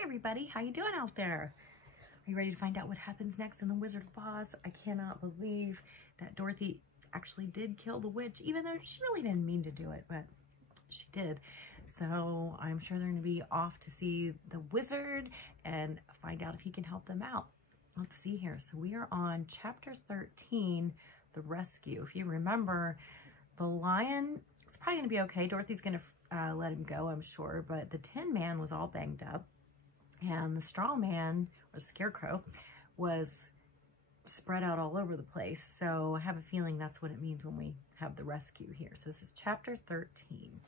Hi everybody, how you doing out there? Are you ready to find out what happens next in The Wizard of Oz? I cannot believe that Dorothy actually did kill the witch, even though she really didn't mean to do it, but she did. So I'm sure they're going to be off to see the wizard and find out if he can help them out. Let's see here. So we are on chapter 13, The Rescue. If you remember, the lion is probably going to be okay. Dorothy's going to let him go, I'm sure, but the Tin Man was all banged up. And the straw man, or scarecrow, was spread out all over the place. So I have a feeling that's what it means when we have the rescue here. So this is chapter 13.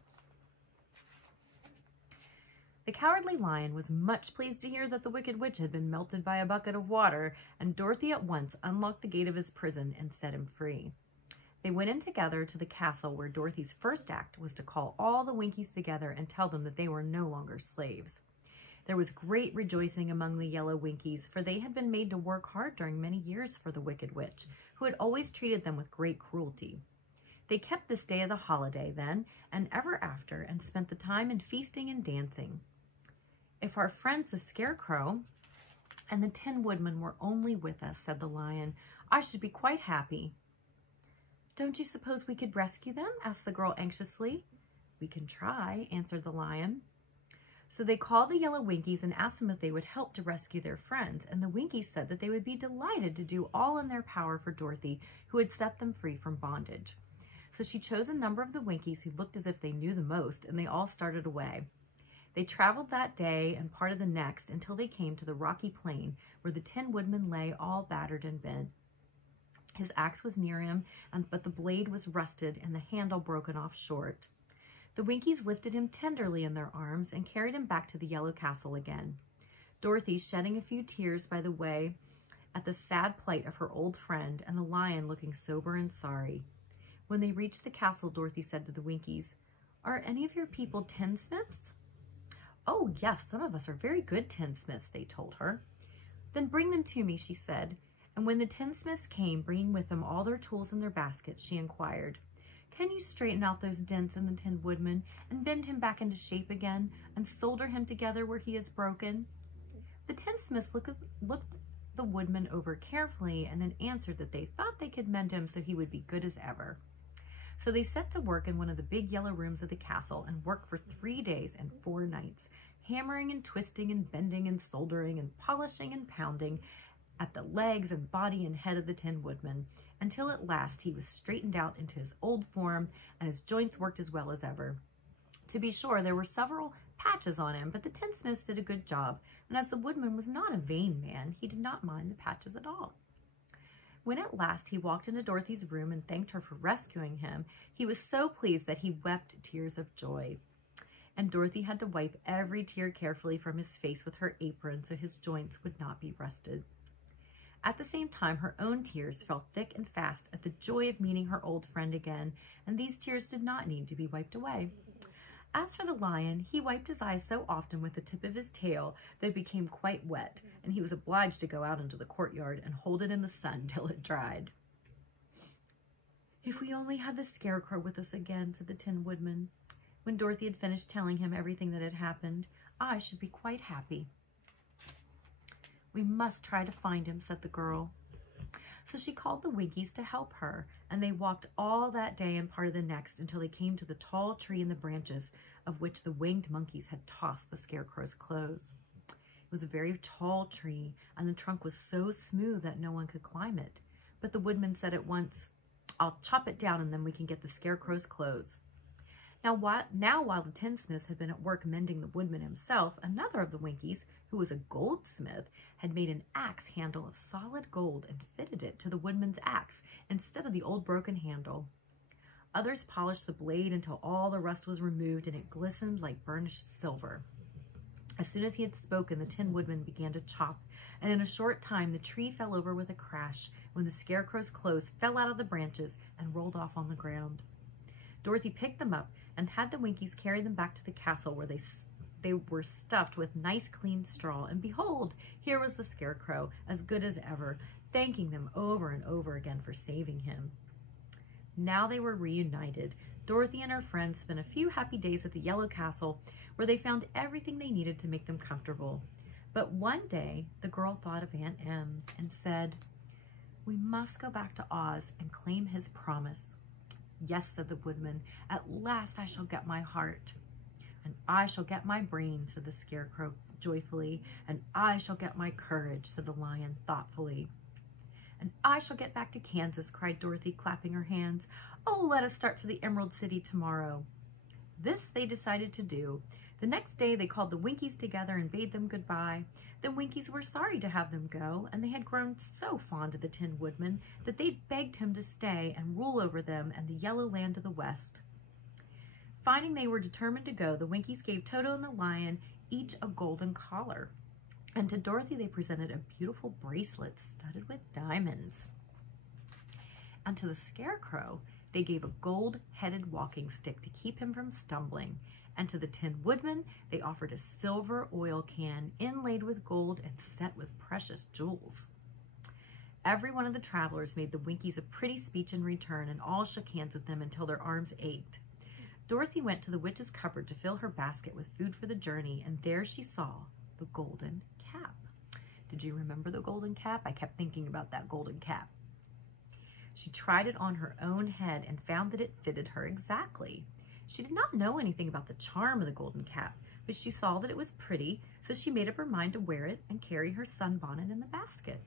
The Cowardly Lion was much pleased to hear that the Wicked Witch had been melted by a bucket of water, and Dorothy at once unlocked the gate of his prison and set him free. They went in together to the castle, where Dorothy's first act was to call all the Winkies together and tell them that they were no longer slaves. There was great rejoicing among the yellow Winkies, for they had been made to work hard during many years for the Wicked Witch, who had always treated them with great cruelty. They kept this day as a holiday then, and ever after, and spent the time in feasting and dancing. If our friends the Scarecrow and the Tin Woodman were only with us, said the Lion, I should be quite happy. Don't you suppose we could rescue them? Asked the girl anxiously. We can try, answered the Lion. So they called the yellow Winkies and asked them if they would help to rescue their friends, and the Winkies said that they would be delighted to do all in their power for Dorothy, who had set them free from bondage. So she chose a number of the Winkies who looked as if they knew the most, and they all started away. They traveled that day and part of the next until they came to the rocky plain where the Tin Woodman lay all battered and bent. His axe was near him, but the blade was rusted and the handle broken off short. The Winkies lifted him tenderly in their arms and carried him back to the Yellow Castle again, Dorothy shedding a few tears by the way at the sad plight of her old friend, and the Lion looking sober and sorry. When they reached the castle, Dorothy said to the Winkies, Are any of your people tinsmiths? Oh, yes, some of us are very good tinsmiths, they told her. Then bring them to me, she said, and when the tinsmiths came, bringing with them all their tools in their baskets, she inquired, Can you straighten out those dents in the Tin Woodman and bend him back into shape again and solder him together where he is broken? The tinsmiths looked the woodman over carefully and then answered that they thought they could mend him so he would be good as ever. So they set to work in one of the big yellow rooms of the castle and worked for 3 days and 4 nights, hammering and twisting and bending and soldering and polishing and pounding at the legs and body and head of the Tin Woodman, until at last he was straightened out into his old form and his joints worked as well as ever. To be sure, there were several patches on him, but the tinsmiths did a good job, and as the woodman was not a vain man, he did not mind the patches at all. When at last he walked into Dorothy's room and thanked her for rescuing him, he was so pleased that he wept tears of joy. And Dorothy had to wipe every tear carefully from his face with her apron so his joints would not be rusted. At the same time, her own tears fell thick and fast at the joy of meeting her old friend again, and these tears did not need to be wiped away. As for the Lion, he wiped his eyes so often with the tip of his tail that it became quite wet, and he was obliged to go out into the courtyard and hold it in the sun till it dried. If we only had the Scarecrow with us again, said the Tin Woodman. When Dorothy had finished telling him everything that had happened, I should be quite happy. We must try to find him, said the girl. So she called the Winkies to help her, and they walked all that day and part of the next until they came to the tall tree in the branches of which the winged monkeys had tossed the Scarecrow's clothes. It was a very tall tree, and the trunk was so smooth that no one could climb it. But the woodman said at once, I'll chop it down and then we can get the Scarecrow's clothes. Now while the tinsmiths had been at work mending the woodman himself, another of the Winkies, who was a goldsmith, had made an axe handle of solid gold and fitted it to the woodman's axe instead of the old broken handle. Others polished the blade until all the rust was removed and it glistened like burnished silver. As soon as he had spoken, the Tin Woodman began to chop, and in a short time the tree fell over with a crash when the Scarecrow's clothes fell out of the branches and rolled off on the ground. Dorothy picked them up and had the Winkies carry them back to the castle, where they were stuffed with nice clean straw, and behold, here was the Scarecrow, as good as ever, thanking them over and over again for saving him. Now they were reunited. Dorothy and her friends spent a few happy days at the Yellow Castle, where they found everything they needed to make them comfortable. But one day, the girl thought of Aunt Em and said, "We must go back to Oz and claim his promise." "Yes," said the Woodman, "at last I shall get my heart." "And I shall get my brain," said the Scarecrow joyfully. "And I shall get my courage," said the Lion thoughtfully. "And I shall get back to Kansas," cried Dorothy, clapping her hands. "Oh, let us start for the Emerald City tomorrow." This they decided to do. The next day they called the Winkies together and bade them goodbye. The Winkies were sorry to have them go, and they had grown so fond of the Tin Woodman that they begged him to stay and rule over them and the yellow land of the west. Finding they were determined to go, the Winkies gave Toto and the Lion each a golden collar. And to Dorothy they presented a beautiful bracelet studded with diamonds. And to the Scarecrow they gave a gold-headed walking stick to keep him from stumbling. And to the Tin Woodman they offered a silver oil can inlaid with gold and set with precious jewels. Every one of the travelers made the Winkies a pretty speech in return, and all shook hands with them until their arms ached. Dorothy went to the witch's cupboard to fill her basket with food for the journey, and there she saw the golden cap. Did you remember the golden cap? I kept thinking about that golden cap. She tried it on her own head and found that it fitted her exactly. She did not know anything about the charm of the golden cap, but she saw that it was pretty, so she made up her mind to wear it and carry her sunbonnet in the basket.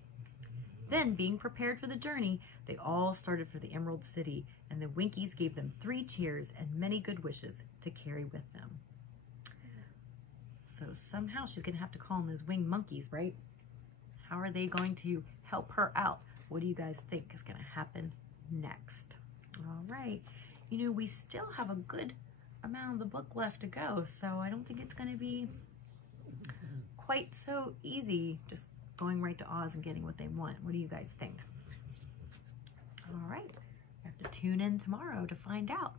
Then, being prepared for the journey, they all started for the Emerald City, and the Winkies gave them 3 cheers and many good wishes to carry with them. So somehow she's going to have to call in those winged monkeys, right? How are they going to help her out? What do you guys think is going to happen next? All right. You know, we still have a good amount of the book left to go, so I don't think it's going to be quite so easy just going right to Oz and getting what they want. What do you guys think? All right. You have to tune in tomorrow to find out.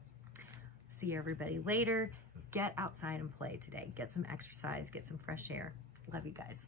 See everybody later. Get outside and play today. Get some exercise. Get some fresh air. Love you guys.